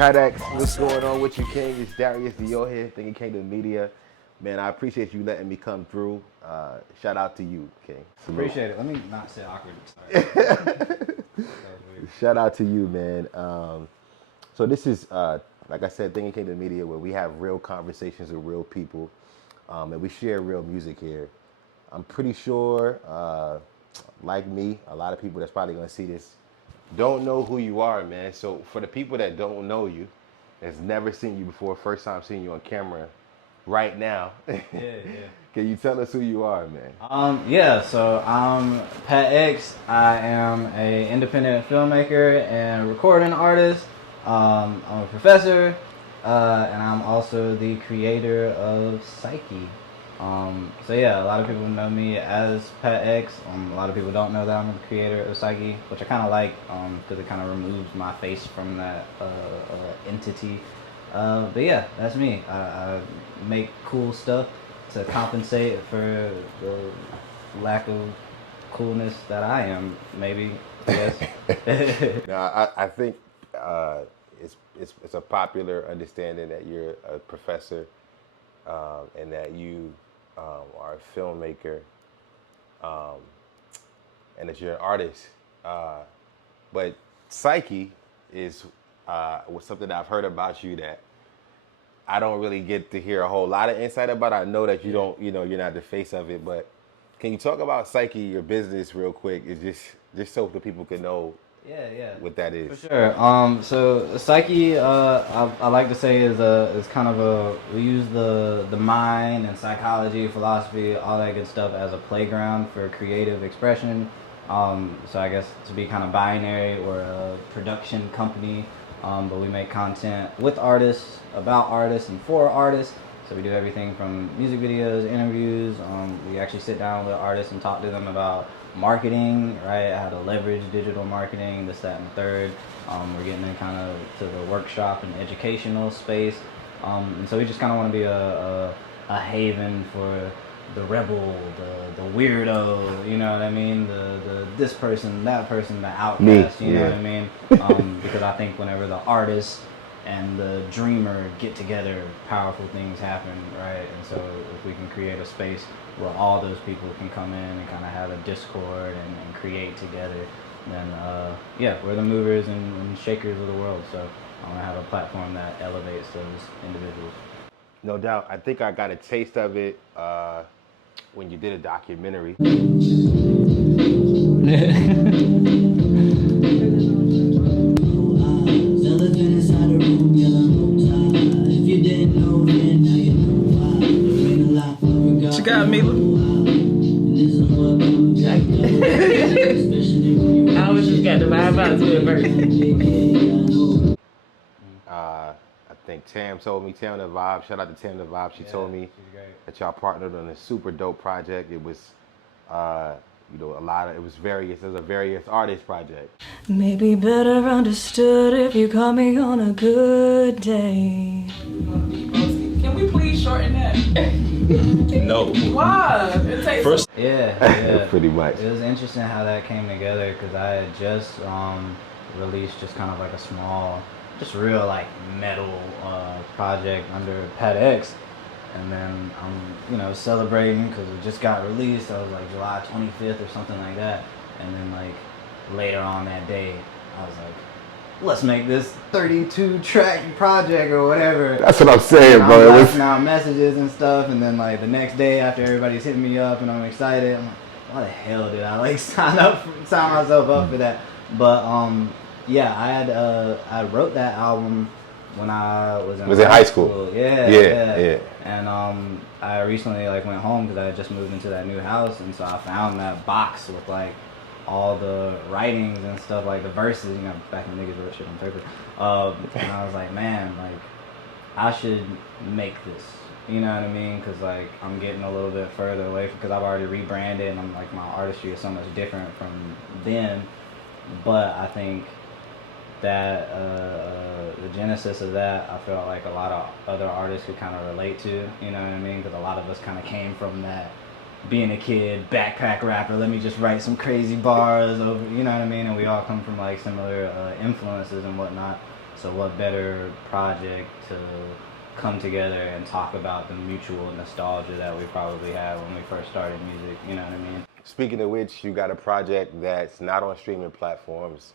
PATx, what's going on with you, King? It's Darius Dior here, Thinking Kingdom Media. Man, I appreciate you letting me come through. Shout out to you, King. Salute. Appreciate it. Let me not say awkward. Sorry. Shout out to you, man. So this is, like I said, Thinking Kingdom Media, where we have real conversations with real people, and we share real music here. I'm pretty sure, like me, a lot of people that's probably gonna see this don't know who you are, man. So for the people that don't know you, that's never seen you before, first time seeing you on camera, right now. Yeah. Can you tell us who you are, man? So I'm PATx. I am an independent filmmaker and recording artist. I'm a professor, and I'm also the creator of Psyche. A lot of people know me as PATx. A lot of people don't know that I'm the creator of Psyche, which I kind of like because it kind of removes my face from that entity. That's me. I make cool stuff to compensate for the lack of coolness that I am, maybe, I guess. Now, I think it's a popular understanding that you're a professor and that you are a filmmaker and that you're an artist. But Psyche is was something that I've heard about you that I don't really get to hear a whole lot of insight about. I know that you don't, you're not the face of it, but can you talk about Psyche, your business, real quick? It's just so the people can know what that is. For sure. So Psyche, I like to say is kind of we use the mind and psychology, philosophy, all that good stuff as a playground for creative expression. So I guess to be kind of binary, or a production company. But we make content with artists, about artists, and for artists. So we do everything from music videos, interviews. We actually sit down with artists and talk to them about marketing, right? How to leverage digital marketing, this, that, and the third. We're getting in kind of to the workshop and educational space. And so we just kind of want to be a haven for the rebel, the weirdo, you know what I mean? The this person, that person, the outcast, you know what I mean? Because I think whenever the artist and the dreamer get together, powerful things happen, right? And so if we can create a space where all those people can come in and kind of have a discord and create together, then we're the movers and shakers of the world. So I want to have a platform that elevates those individuals. No doubt. I think I got a taste of it when you did a documentary. What you got, Mila? I always just got the vibe out to it first. I think Tam told me, Tam the Vibe, shout out to Tam the Vibe, she told me that y'all partnered on a super dope project. It was, it was a various artist project. Maybe better understood if you caught me on a good day. Can we please shorten that? No. Why? It takes First. Yeah. Pretty much. It was interesting how that came together because I had just released just kind of like a small, just real like metal project under PATx, and then I'm celebrating because it just got released. I was like July 25th or something like that, and then like later on that day I was like, let's make this 32-track project or whatever. That's what I'm saying, bro. I'm blasting out messages and stuff, and then like the next day after everybody's hitting me up and I'm excited, I'm like, why the hell did I like sign myself up for that? But I wrote that album when I was in high school. Yeah. And I recently like went home because I had just moved into that new house, and so I found that box with like all the writings and stuff, like the verses, back when niggas wrote shit on paper. And I was like, man, like I should make this. You know what I mean? Because like I'm getting a little bit further away because I've already rebranded, and I'm like my artistry is so much different from then. But I think that the genesis of that, I felt like a lot of other artists could kind of relate to, you know what I mean? Because a lot of us kind of came from that, being a kid, backpack rapper, let me just write some crazy bars over, you know what I mean? And we all come from like similar influences and whatnot. So what better project to come together and talk about the mutual nostalgia that we probably had when we first started music, you know what I mean? Speaking of which, you got a project that's not on streaming platforms.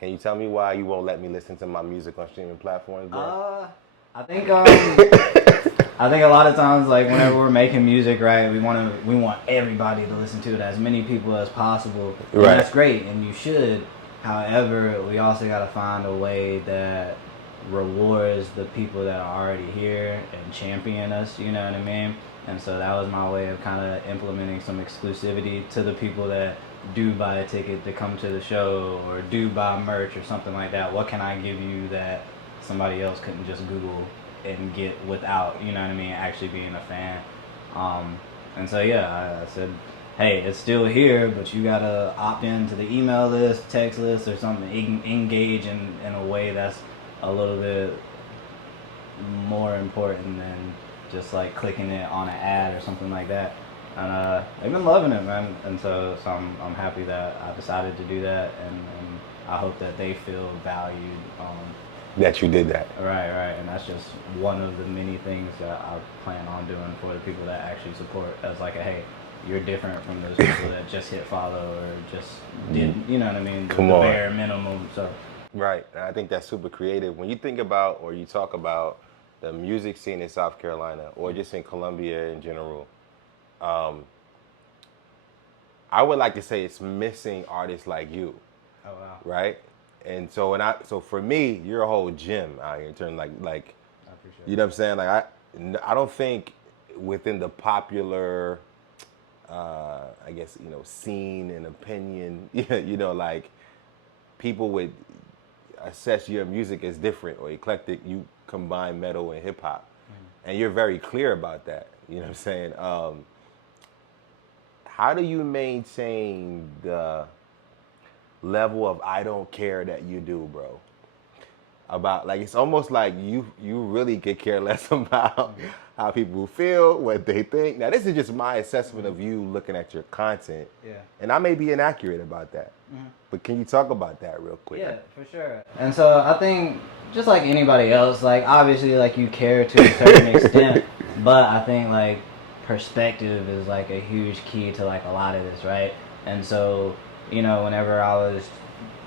Can you tell me why you won't let me listen to my music on streaming platforms, bro? I think I think a lot of times, like whenever we're making music, right, we want everybody to listen to it, as many people as possible. And Right. that's great, and you should. However, we also got to find a way that rewards the people that are already here and champion us. You know what I mean? And so that was my way of kind of implementing some exclusivity to the people that do buy a ticket to come to the show or do buy merch or something like that. What can I give you that somebody else couldn't just Google and get without, you know what I mean, actually being a fan? And so yeah, I said, hey, it's still here, but you gotta opt into the email list, text list, or something. Engage in a way that's a little bit more important than just like clicking it on an ad or something like that. And they've been loving it, man. And so I'm happy that I decided to do that, and I hope that they feel valued. That you did that. Right, and that's just one of the many things that I plan on doing for the people that actually support, as like a, hey, you're different from those people that just hit follow or just did, you know what I mean, the bare minimum. So Right, and I think that's super creative. When you think about or you talk about the music scene in South Carolina or just in Columbia in general, I would like to say it's missing artists like you. oh wow, Right? And so so for me, you're a whole gym out here in terms like I appreciate you know what I'm saying? Like I don't think within the popular I guess, you know, scene and opinion, you know, like people would assess your music as different or eclectic. You combine metal and hip hop. And you're very clear about that. You know what I'm saying? How do you maintain the level of I don't care that you do, bro? About like it's almost like you really could care less about how people feel, what they think. Now this is just my assessment of you looking at your content. Yeah. And I may be inaccurate about that. But can you talk about that real quick? Yeah, for sure. And so I think just like anybody else, like obviously like you care to a certain extent, but I think like perspective is like a huge key to like a lot of this, right? And so, you know, whenever I was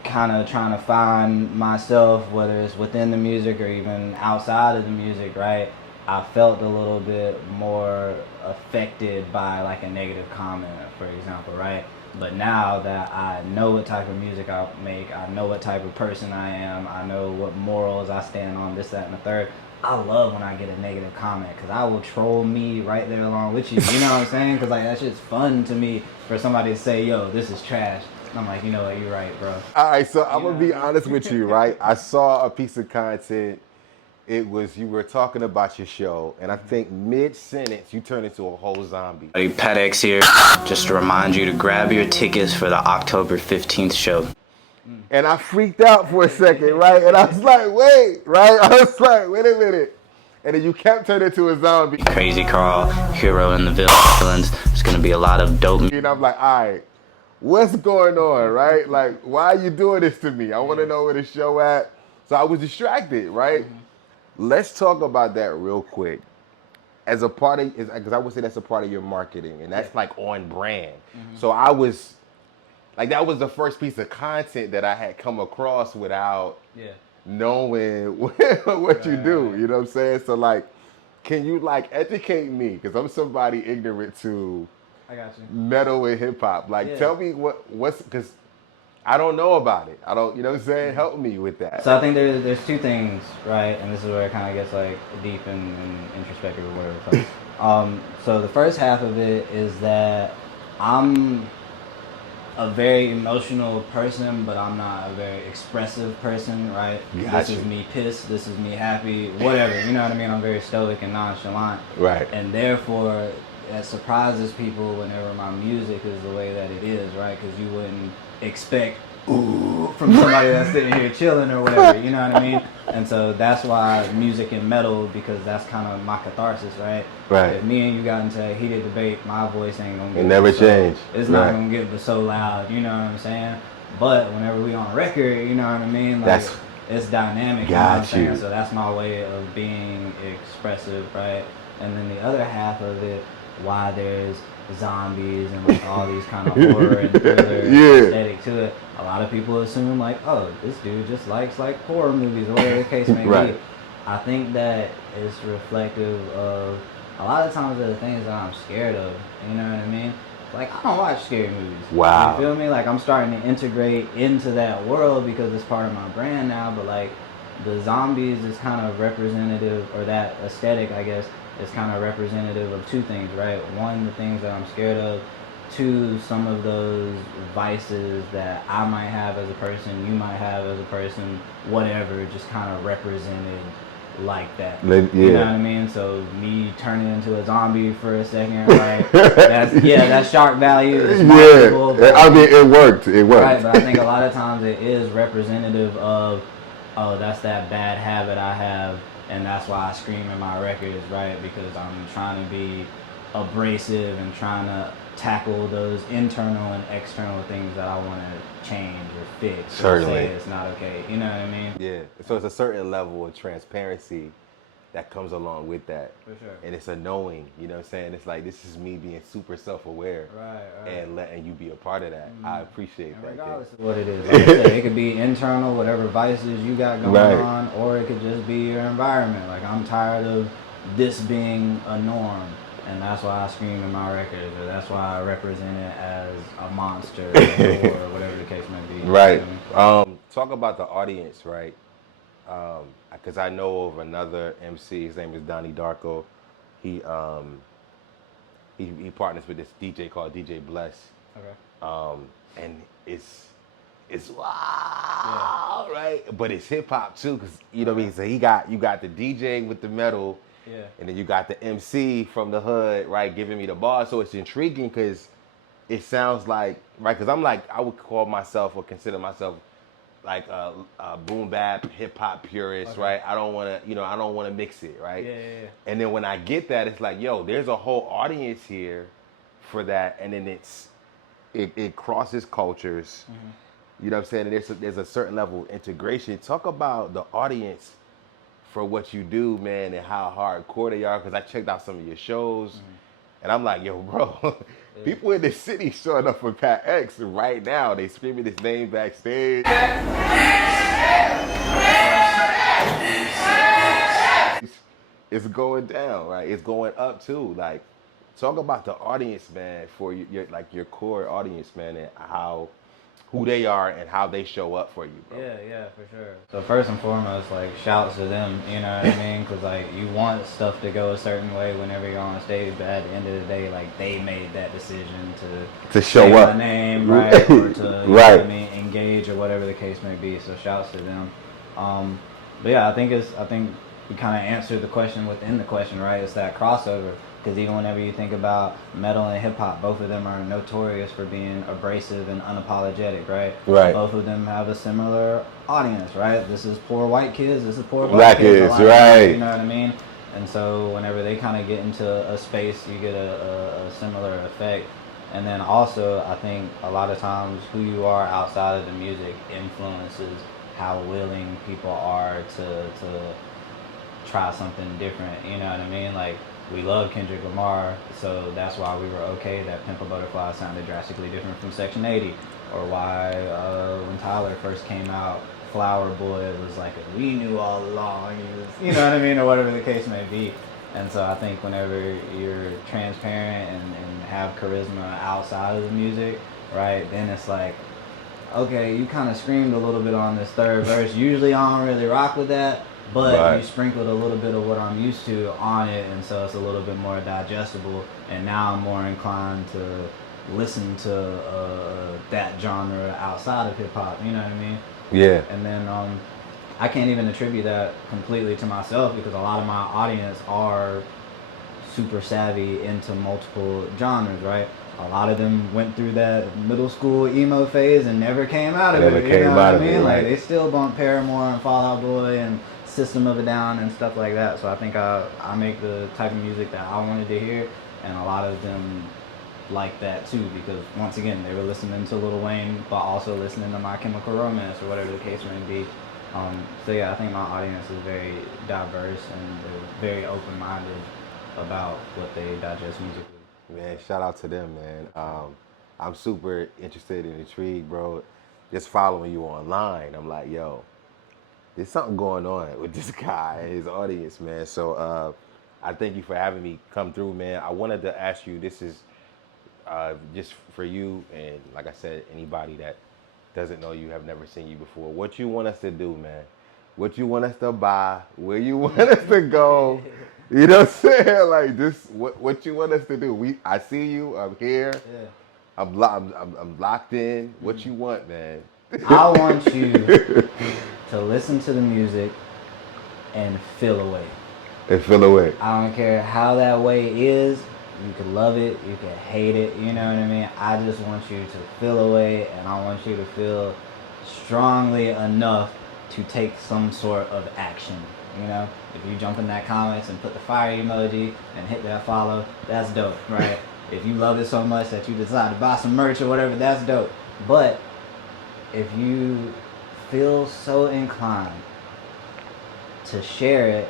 kind of trying to find myself, whether it's within the music or even outside of the music, right, I felt a little bit more affected by like a negative comment, for example, right? But now that I know what type of music I make, I know what type of person I am, I know what morals I stand on, this, that, and the third, I love when I get a negative comment, because I will troll me right there along with you. You know what I'm saying? Because like that shit's fun to me for somebody to say, yo, this is trash. And I'm like, you know what, you're right, bro. All right, so I'm gonna be honest with you, right? I saw a piece of content. It was you were talking about your show, and I think mid-sentence you turned into a whole zombie. Hey, PATx here. Just to remind you to grab your tickets for the October 15th show. And I freaked out for a second, right? And I was like, wait, right? I was like, wait a minute. And then you kept turning into a zombie. Crazy Carl, hero and the villains. There's gonna be a lot of dope. And I'm like, all right, what's going on, right? Like, why are you doing this to me? I want to know where the show at. So I was distracted, right? Let's talk about that real quick. As a part of, because I would say that's a part of your marketing, and that's like on brand. So I was, like, that was the first piece of content that I had come across without knowing what you do. You know what I'm saying? So like, can you like educate me? Because I'm somebody ignorant to I got you. metal and hip hop. Like, tell me what's, because I don't know about it. I don't, you know what I'm saying? Help me with that. So I think there's two things, right? And this is where it kind of gets like deep and introspective or whatever. So the first half of it is that I'm a very emotional person, but I'm not a very expressive person, right? Gotcha. This is me pissed, this is me happy, whatever. You know what I mean? I'm very stoic and nonchalant. Right. And therefore, it surprises people whenever my music is the way that it is, right? Because you wouldn't expect ooh from somebody that's sitting here chilling or whatever, you know what I mean? And so that's why music and metal, because that's kind of my catharsis, right? Right. If me and you got into a heated debate, my voice ain't gonna get never change. It's not gonna get so loud, you know what I'm saying? But whenever we on record, you know what I mean? Like, it's dynamic. You know what I'm saying? So that's my way of being expressive, right? And then the other half of it, why there's zombies and like all these kind of horror and thriller aesthetic to it. A lot of people assume like, oh, this dude just likes like horror movies or whatever the case may be. I think that it's reflective of a lot of times the things that I'm scared of. You know what I mean? Like, I don't watch scary movies. Wow. You feel me? Like, I'm starting to integrate into that world because it's part of my brand now. But like, the zombies is kind of representative, or that aesthetic, I guess, is kind of representative of two things, right? One, the things that I'm scared of. Two, some of those vices that I might have as a person, you might have as a person, whatever, just kind of represented like that. You know what I mean? So me turning into a zombie for a second, right? That's shock value. It's I mean, it worked. Right, but I think a lot of times it is representative of, oh, that's that bad habit I have, and that's why I scream in my records, right? Because I'm trying to be abrasive and trying to tackle those internal and external things that I want to change or fix. Certainly. Or say it's not okay. You know what I mean? Yeah. So it's a certain level of transparency that comes along with that. For sure. And it's a knowing, you know what I'm saying? It's like, this is me being super self-aware. Right. And letting you be a part of that. I appreciate that. Regardless of what it is. Like I said, it could be internal, whatever vices you got going on, or it could just be your environment. Like, I'm tired of this being a norm. And that's why I scream in my records, or that's why I represent it as a monster, or whatever the case may be. Right. Talk about the audience, right? Because I know of another MC. His name is Donnie Darko. He partners with this DJ called DJ Bless. Okay. And it's wow, right? But it's hip hop too, because you know what I mean. So you got the DJ with the metal. Yeah. And then you got the MC from the hood, right, giving me the bars. So it's intriguing because it sounds like, right, because I'm like, I would call myself or consider myself like a boom bap hip hop purist, right? I don't want to mix it, right? Yeah. And then when I get that, it's like, yo, there's a whole audience here for that, and then it crosses cultures. You know what I'm saying? And there's a certain level of integration. Talk about the audience for what you do, man, and how hardcore they are. Because I checked out some of your shows, and I'm like, yo, bro, people in this city showing up for PATx right now. They screaming his name backstage. It's going down, right? It's going up too. Like, talk about the audience, man, for your core audience, man, and who they are and how they show up for you, bro. Yeah, for sure. So first and foremost, like, shouts to them, you know what I mean? Because, like, you want stuff to go a certain way whenever you're on stage, but at the end of the day, like, they made that decision to show up. My name, right? Or to, you know what I mean, engage or whatever the case may be. So shouts to them. But yeah, I think we kind of answered the question within the question, right? It's that crossover. Because even whenever you think about metal and hip hop, both of them are notorious for being abrasive and unapologetic, right? Right. Both of them have a similar audience, right? This is poor white kids. This is poor black kids, right? You know what I mean? And so whenever they kind of get into a space, you get a similar effect. And then also, I think a lot of times who you are outside of the music influences how willing people are to try something different. You know what I mean? Like, we love Kendrick Lamar, so that's why we were okay that Pimp a Butterfly sounded drastically different from Section 80, or why when Tyler first came out, Flower Boy was like, we knew all along, you know what I mean, or whatever the case may be. And so I think whenever you're transparent and have charisma outside of the music, right, then it's like, okay, you kind of screamed a little bit on this third verse. Usually I don't really rock with that. But you sprinkled a little bit of what I'm used to on it, and so it's a little bit more digestible. And now I'm more inclined to listen to that genre outside of hip hop. You know what I mean? Yeah. And then I can't even attribute that completely to myself because a lot of my audience are super savvy into multiple genres, right? A lot of them went through that middle school emo phase and never came out of it. You know what I mean? Like, they still bump Paramore and Fall Out Boy and System of a Down and stuff like that. So I think I make the type of music that I wanted to hear, and a lot of them like that too, because once again, they were listening to Lil Wayne but also listening to My Chemical Romance or whatever the case may be. So yeah, I think my audience is very diverse and they're very open-minded about what they digest musically. Man, shout out to them, man. I'm super interested and intrigued, bro. Just following you online, I'm like, yo, there's something going on with this guy and his audience, man. So I thank you for having me come through, man. I wanted to ask you, this is just for you, and like I said, anybody that doesn't know you, have never seen you before, what you want us to do, man? What you want us to buy? Where you want us to go? You know what I'm saying? Like this, what you want us to do? I see you. I'm here. Yeah. I'm locked in. What you want, man? I want you to listen to the music and feel a way. And feel away. I don't care how that way is. You could love it, you could hate it, you know what I mean? I just want you to feel a way, and I want you to feel strongly enough to take some sort of action, you know? If you jump in that comments and put the fire emoji and hit that follow, that's dope, right? If you love it so much that you decide to buy some merch or whatever, that's dope. But if you feel so inclined to share it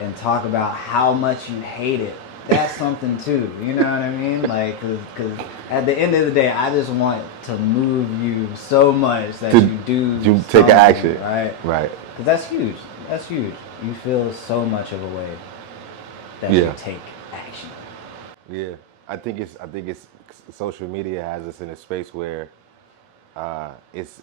and talk about how much you hate it, that's something too, you know what I mean? Like, cause at the end of the day, I just want to move you so much that you do take action, right? Right. Cause that's huge. That's huge. You feel so much of a way that you take action. Yeah, I think it's social media has us in a space where it's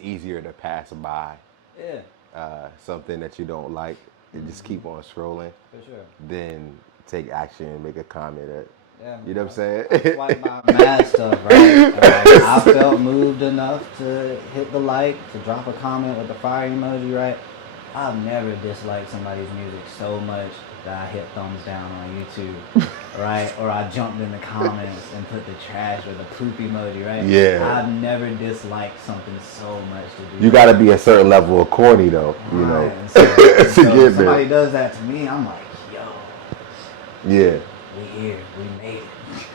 easier to pass by. Yeah. Something that you don't like and just keep on scrolling. For sure. Then take action and make a comment. Yeah, you know what I'm saying? That's like my mad stuff, right? I felt moved enough to hit the like, to drop a comment with the fire emoji, right? I've never disliked somebody's music so much that I hit thumbs down on YouTube, right? Or I jumped in the comments and put the trash or the poop emoji, right? Yeah. I've never disliked something so much to do. You got to be a certain level of corny, though, you know. And so get somebody there. does that to me, I'm like, yo. Yeah. We here. We made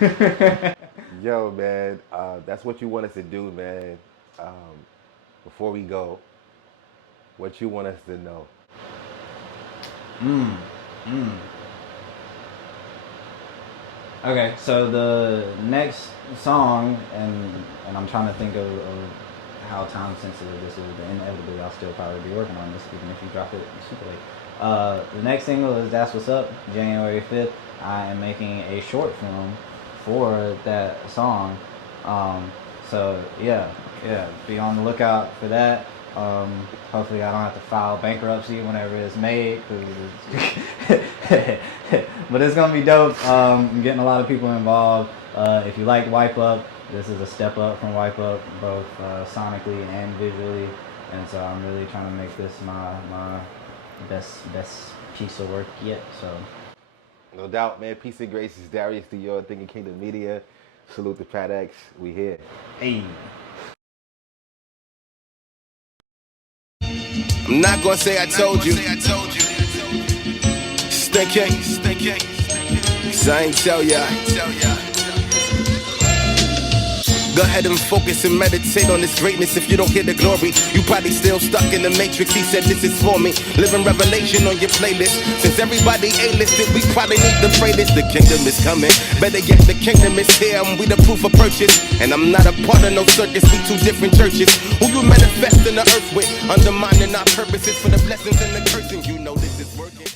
it. Yo, man, that's what you want us to do, man. Before we go, what you want us to know? Okay, so the next song, and I'm trying to think of how time sensitive this is, but inevitably I'll still probably be working on this even if you drop it super late. The next single is That's What's Up, January 5th. I am making a short film for that song. So yeah, be on the lookout for that. Hopefully I don't have to file bankruptcy whenever it's made, but it's gonna be dope. I'm getting a lot of people involved. If you like Wipe Up, this is a step up from Wipe Up, both sonically and visually, and so I'm really trying to make this my best piece of work yet. So No doubt, man. Peace and grace is Darius to your Thinking Kingdom Media. Salute to PATx. We here. hey. I'm not gonna say I told you. Stinking. Cause I ain't tell ya. Go ahead and focus and meditate on this greatness. If you don't hear the glory, you probably still stuck in the matrix. He said this is for me. Living revelation on your playlist. Since everybody A-listed, we probably need to pray this. The kingdom is coming. Better yet, the kingdom is here and we the proof of purchase. And I'm not a part of no circus, we two different churches. Who you manifest in the earth with? Undermining our purposes for the blessings and the cursing. You know this is working.